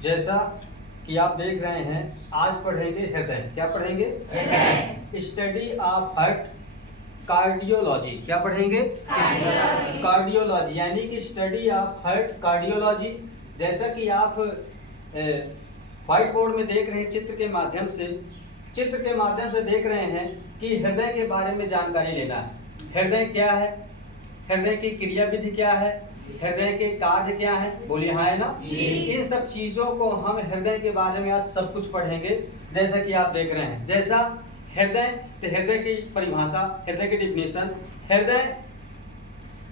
जैसा कि आप देख रहे हैं, आज पढ़ेंगे हृदय। क्या पढ़ेंगे? हृदय। Study of heart cardiology. क्या पढ़ेंगे? कार्डियोलॉजी, यानी कि स्टडी ऑफ हार्ट कार्डियोलॉजी। जैसा कि आप व्हाइट बोर्ड में देख रहे हैं, चित्र के माध्यम से देख रहे हैं कि हृदय के बारे में जानकारी लेना है। हृदय क्या है, हृदय की क्रिया विधि क्या है, हृदय के कार्य क्या है, बोलिए हाँ है ना। इन सब चीजों को हम हृदय के बारे में आज सब कुछ पढ़ेंगे। जैसा कि आप देख रहे हैं, जैसा हृदय, तो हृदय की परिभाषा, हृदय की डिफिनेशन। हृदय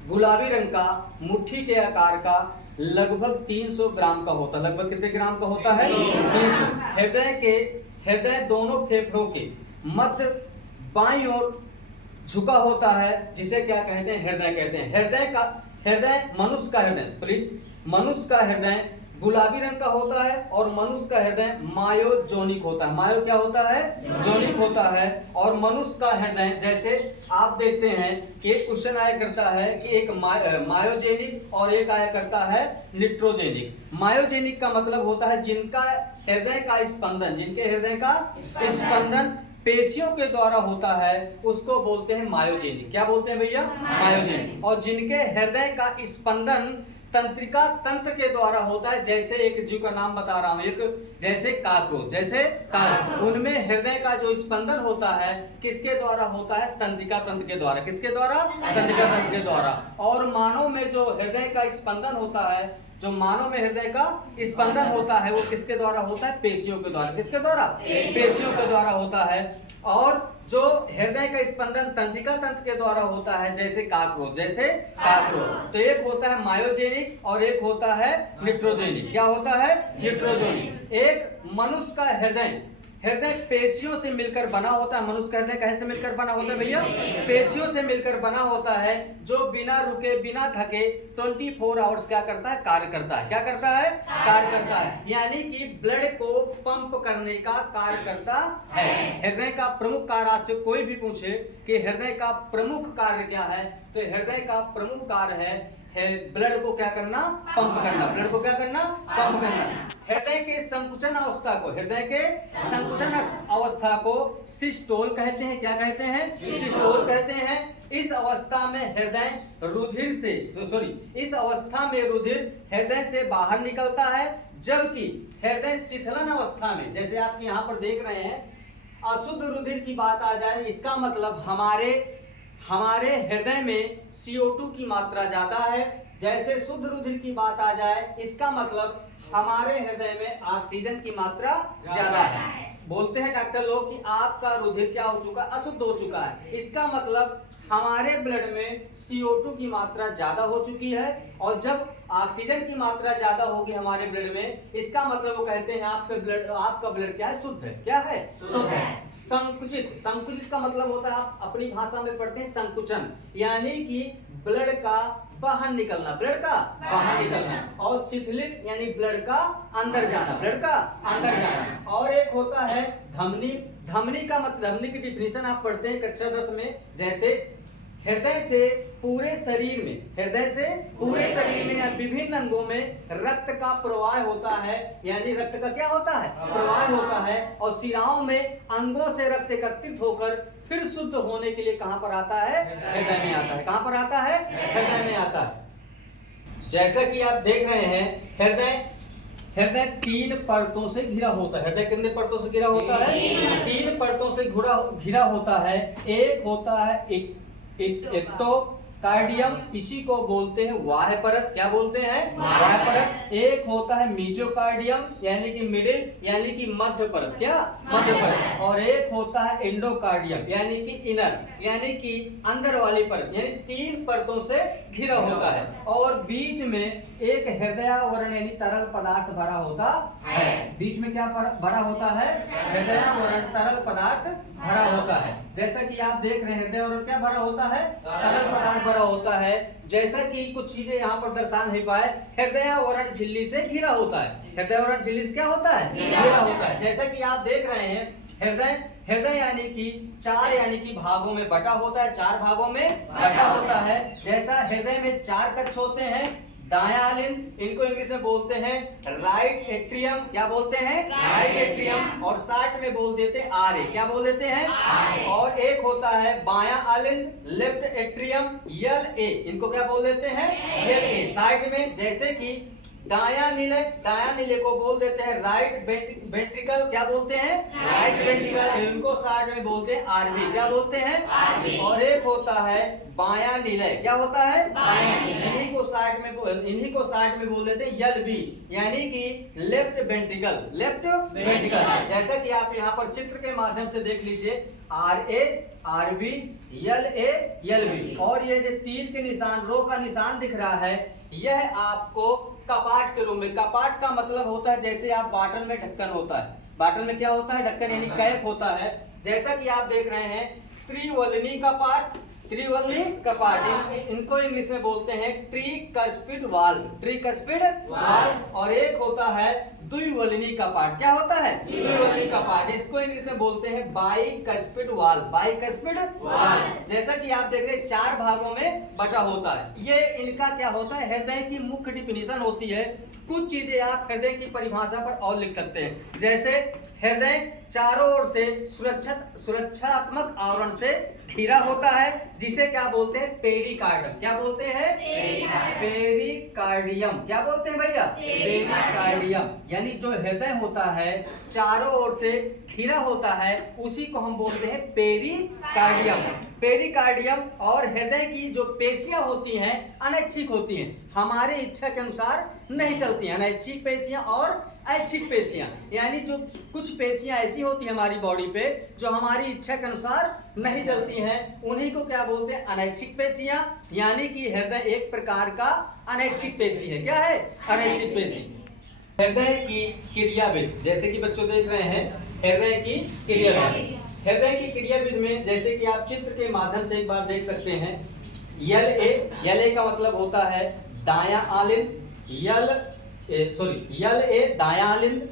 गुलाबी रंग का, मुट्ठी के आकार का, लगभग 300 ग्राम का होता है। लगभग कितने ग्राम का होता है? 300। हृदय दोनों फेफड़ों के मध्य बाईं ओर झुका होता है, जिसे क्या कहते हैं? हृदय कहते हैं। मनुष्य का हृदय, प्लीज, मनुष्य का हृदय गुलाबी रंग का होता है और मनुष्य का हृदय मायोजोनिक होता है। मायो क्या होता है? जोनिक होता है। और मनुष्य का हृदय, जैसे आप देखते हैं कि एक क्वेश्चन आया करता है कि एक मायोजेनिक और एक आया करता है निट्रोजेनिक। मायोजेनिक का मतलब होता है जिनका हृदय का स्पंदन, जिनके हृदय का स्पंदन पेशियों के द्वारा होता है, उसको बोलते हैं मायोजेनिक। क्या बोलते हैं भैया? मायोजेनिक। और जिनके हृदय का स्पंदन तंत्रिका तंत्र के द्वारा होता है, जैसे एक जीव का नाम बता रहा हूं, एक जैसे काकरोच, उनमें हृदय का जो स्पंदन होता है किसके द्वारा होता है? तंत्रिका तंत्र के द्वारा। किसके द्वारा? तंत्रिका तंत्र के द्वारा। और मानव में जो हृदय का स्पंदन होता है, जो मानव में हृदय का स्पंदन होता है, वो किसके द्वारा होता है? पेशियों के द्वारा। किसके द्वारा? पेशियों के द्वारा होता है। और जो हृदय का स्पंदन तंत्रिका तंत्र के द्वारा होता है, जैसे काकरोच, तो एक होता है मायोजेनिक और एक होता है निट्रोजेनिक। क्या होता है? निट्रोजेनिक। एक मनुष्य का हृदय पेशियों से मिलकर बना होता है। मनुष्य का हृदय कैसे मिलकर बना होता है भैया? पेशियों से मिलकर बना होता है, जो बिना रुके बिना थके 24 आवर्स क्या करता है? कार्य करता है। क्या करता है? कार्य करता है, यानी कि ब्लड को पंप करने का कार्य करता है। हृदय का प्रमुख कार्य, आपसे कोई भी पूछे कि हृदय का प्रमुख कार्य क्या है, तो हृदय का प्रमुख कार्य है ब्लड को क्या करना? पंप करना। ब्लड को क्या करना? पंप करना। हृदय के संकुचन अवस्था को सिस्टोल कहते हैं। क्या कहते हैं? सिस्टोल कहते हैं। इस अवस्था में रुधिर हृदय से बाहर निकलता है, जबकि हृदय शिथिलन अवस्था में, जैसे आप यहाँ पर देख रहे हैं, अशुद्ध रुधिर की बात आ जाए, इसका मतलब हमारे हृदय में CO2 की मात्रा ज्यादा है। जैसे शुद्ध रुधिर की बात आ जाए, इसका मतलब हमारे हृदय में ऑक्सीजन की मात्रा ज्यादा है। बोलते हैं डॉक्टर लोग कि आपका रुधिर क्या हो चुका? अशुद्ध हो चुका है। इसका मतलब हमारे ब्लड में CO2 की मात्रा ज्यादा हो चुकी है। और जब ऑक्सीजन की मात्रा ज्यादा होगी हमारे ब्लड में, इसका मतलब वो कहते हैं आपका ब्लड क्या है? शुद्ध है। क्या है? शुद्ध है। संकुचित का मतलब होता है, आप अपनी भाषा में पढ़ते हैं संकुचन, यानी कि ब्लड का बाहर निकलना, और शिथिलित यानी ब्लड का अंदर जाना। और एक होता है धमनी का मतलब, धमनी की डिफिनेशन आप पढ़ते हैं कक्षा 10 में, जैसे हृदय से पूरे शरीर में या विभिन्न अंगों में रक्त का प्रवाह होता है, यानी रक्त का क्या होता है? प्रवाह होता है। और शिराओं में अंगों से रक्त एकत्रित होकर फिर शुद्ध होने के लिए कहां पर आता है? हृदय में आता है। कहां पर आता है? हृदय में आता है। जैसा कि आप देख रहे हैं, हृदय 3 परतों से घिरा होता है। हृदय कितने परतों से घिरा होता है? 3 परतों से घिरा होता है। एक होता है एक्टोकार्डियम, इसी को बोलते हैं वाह्य परत। क्या बोलते हैं? वाह्य परत। एक होता है मीजोकार्डियम, यानी कि मिडिल, यानी कि मध्य परत। क्या? मध्य परत। और एक होता है एंडोकार्डियम, यानी कि इनर, यानी कि अंदर वाली परत। यानी 3 परतों से घिरा होता है। और बीच में एक हृदयावरण यानी तरल पदार्थ भरा होता है। बीच में क्या भरा होता है? हृदयावरण तरल पदार्थ भरा होता है। जैसा कि आप देख रहे हैं, हृदयावरण क्या भरा होता है? तरल पदार्थ भरा होता है। जैसा कि कुछ चीजें यहाँ पर दर्शा नहीं पाए, हृदयावरण झिल्ली से घिरा होता है। हृदयावरण झिल्ली से क्या होता है? घिरा होता है। जैसा कि आप देख रहे हैं, हृदय यानी कि 4 यानी कि भागों में बटा होता है। 4 भागों में बटा होता है। जैसा हृदय में 4 कक्ष होते हैं, दायां आलिंद, इनको इंग्लिश में बोलते हैं राइट एट्रियम। क्या बोलते हैं? Right atrium. और शॉर्ट में बोल देते हैं आरए। क्या बोल देते हैं? और एक होता है बायां आलिंद, लेफ्ट एट्रियम, यल ए, इनको क्या बोल देते हैं? यल ए। साइड में जैसे कि दायां नीले को बोल देते हैं राइट वेंट्रिकल। क्या बोलते हैं? Right ventricle. इनको शॉर्ट में बोलते हैं आरबी। क्या बोलते हैं? आरबी। और एक होता है बायां नीले। क्या होता है? बायां। इन्हीं को शॉर्ट में बोल देते हैं यल बी, यानी कि लेफ्ट वेंट्रिकल। Left ventricle. जैसा कि आप यहाँ पर चित्र के माध्यम से देख लीजिए, R A, R B, L A, L B. और ये जो तीर के निशान, रो का निशान दिख रहा है, यह आपको कपाट के रूप में, कपाट का मतलब होता है जैसे आप बाटल में ढक्कन होता है, बाटल में क्या होता है? ढक्कन यानी कैप होता है। जैसा कि आप देख रहे हैं त्रिवलनी कपाट, त्रिवलनी कपाट, इनको इंग्लिश में बोलते हैं ट्रिकस्पिड वाल्व, ट्रिकस्पिड वाल्व। और एक होता है द्विवलनी कपाट। क्या होता है? द्विवलनी कपाट, इसको इंग्लिश में बोलते हैं बाइकस्पिड वाल्व, बाइकस्पिड वाल्व। जैसा कि आप देख रहे हैं 4 भागों में बटा होता है। ये इनका क्या होता है? हृदय की मुख्य डिफिनीशन होती है। कुछ चीजें आप हृदय की परिभाषा पर और लिख सकते हैं, जैसे हृदय चारों ओर से सुरक्षात्मक आवरण से घिरा होता है, जिसे क्या बोलते हैं? पेरिकार्डियम। क्या बोलते हैं? पेरिकार्डियम। क्या बोलते हैं भैया? पेरिकार्डियम। यानी जो हृदय होता है चारों ओर से घिरा होता है, उसी को हम बोलते हैं पेरिकार्डियम। पेरिकार्डियम। और हृदय की जो पेशियां होती हैं अनैच्छिक होती हैं, हमारे इच्छा के अनुसार नहीं चलती हैं। अनैच्छिक पेशियां और ऐच्छिक पेशियां, यानी जो कुछ पेशियां ऐसी होती है हमारी बॉडी पे जो हमारी इच्छा के अनुसार नहीं चलती हैं, उन्हीं को क्या बोलते हैं? अनैच्छिक पेशियां। यानी कि हृदय एक प्रकार का अनैच्छिक पेशी है। क्या है? अनैच्छिक पेशी। हृदय की क्रियाविधि, जैसे कि बच्चों देख रहे हैं हृदय की क्रियाविधि। हृदय की क्रियाविधि में जैसे कि आप चित्र के माध्यम से एक बार देख सकते हैं, यल ए का मतलब होता है दायां आलिंद, यल ए दायां आलिंद,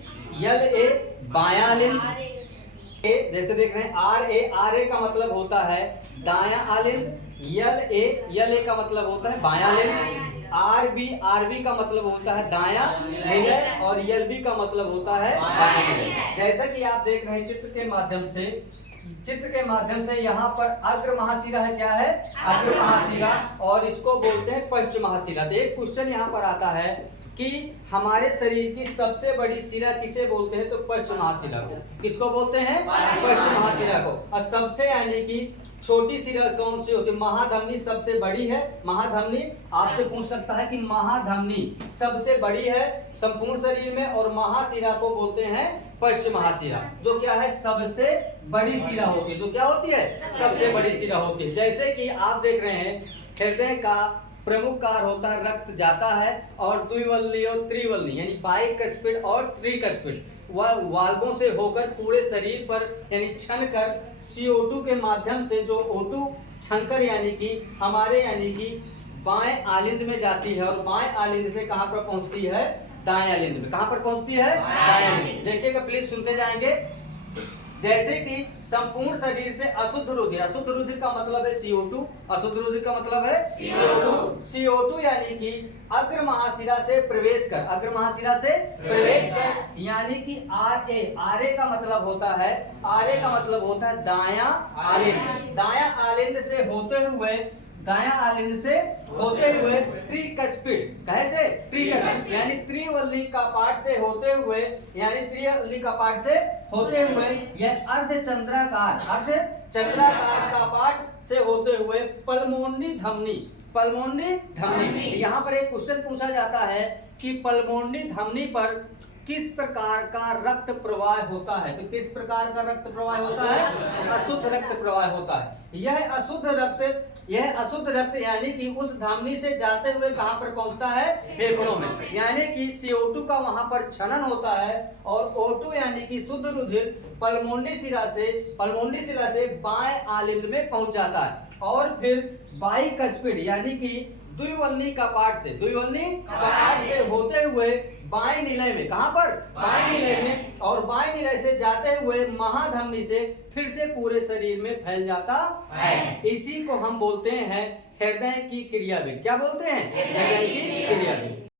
यल ए बायां आलिंद। जैसे देख रहे हैं आर ए का मतलब होता है दायां आलिंद, यल ए का मतलब होता है बायां आलिंद, आर बी का मतलब होता है दायां हृदय, और यल बी का मतलब होता है बायां हृदय। जैसा कि आप देख रहे हैं चित्र के माध्यम से यहाँ पर अग्र महाशिरा है। क्या है? अग्र महाशिरा। और इसको बोलते हैं पश्च महाशिरा। तो एक क्वेश्चन यहाँ पर आता है कि हमारे शरीर की सबसे बड़ी शिरा किसे बोलते हैं? तो पश्च महाशिरा को। किसको बोलते हैं? पश्च महाशिरा को। और सबसे यानी कि छोटी शिरा कौन सी होती है? महाधमनी सबसे बड़ी है। महाधमनी आपसे पूछ सकता है कि महाधमनी सबसे बड़ी है संपूर्ण शरीर में, और महाशिरा को बोलते हैं पश्च महाशिरा, जो क्या है? सबसे बड़ी शिरा होती है। जो क्या होती है? सबसे बड़ी शिरा होती है। जैसे कि आप देख रहे हैं हृदय का प्रमुख कार्य होता है रक्त जाता है, और द्विवलनी और त्रिवलनी यानी बाइकस्पिड और ट्रिकस्पिड वाल्वों से होकर पूरे शरीर पर यानी छन कर CO2 के माध्यम से जो O2 छनकर यानी कि हमारे यानी कि बाएं आलिंद में जाती है, और बाएं आलिंद से कहां पर पहुंचती है? दाएं आलिंद में। कहां पर पहुंचती है? दाएं आलिंद। देखिएगा प्लीज, सुनते जाएंगे। जैसे कि संपूर्ण शरीर से अशुद्ध रुधिर, अशुद्ध रुधिर का मतलब है CO2, अशुद्ध रुधिर का मतलब है CO2 यानी कि अग्र महाशिरा से प्रवेश कर, अग्र महाशिरा से प्रवेश कर, यानी कि आर ए का मतलब होता है दायां आलिंद, दायां आलिंद से होते हुए ट्रिकस्पिड, कैसे? ट्रिकस्पिड यानी त्रिवलनी कपाट से होते हुए, यह अर्धचंद्राकार कपाट से होते हुए पल्मोनरी धमनी। यहाँ पर एक क्वेश्चन पूछा जाता है कि पल्मोनरी धमनी पर किस प्रकार का रक्त प्रवाह होता है? तो किस प्रकार का रक्त प्रवाह होता है? अशुद्ध रक्त प्रवाह होता है। यह अशुद्ध रक्त यानी कि उस धमनी से जाते हुए कहां पर पहुंचता है? फेफड़ों में। यानी कि CO2 का वहां पर छनन होता है, और O2 यानी कि शुद्ध रुधिर पल्मोनरी शिरा से बाएं आलिंद में पहुंच जाता है, और फिर बाइकस्पिड यानी कि द्विवलनी कपाट से होते हुए बाएं निलय में, कहां पर? बाएं निलय में, और बाएं निलय से जाते हुए महाधमनी से फिर से पूरे शरीर में फैल जाता है। इसी को हम बोलते हैं हृदय की क्रियाविधि। क्या बोलते हैं? हृदय की क्रियाविधि।